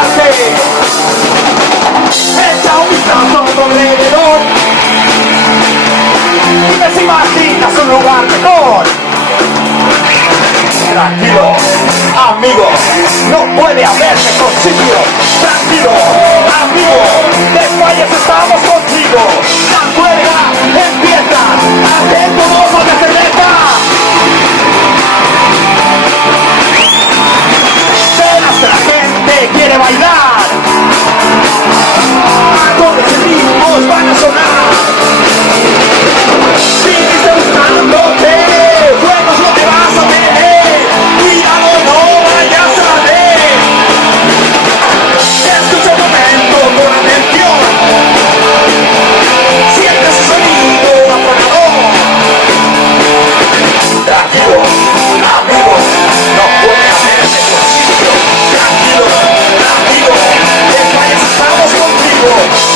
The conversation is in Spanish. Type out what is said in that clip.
mirarte. Echa un vistazo a tu alrededor. Dime si imaginas un lugar mejor. Tranquilo, amigo, no puede haber mejor sitio. Tranquilo, amigo, después estamos contigo. La juega empieza, atento ojo de cerveza. Verás que la gente quiere bailar. Todos los ritmos van a sonar. Sigue buscándote, juegos no te vas a tener. Cuidado, no vayas a ver. Escucha un momento con atención. Siente ese sonido apagado. Tranquilo, amigo, no puede haber mejor sitio. Tranquilo, amigo, después estamos contigo.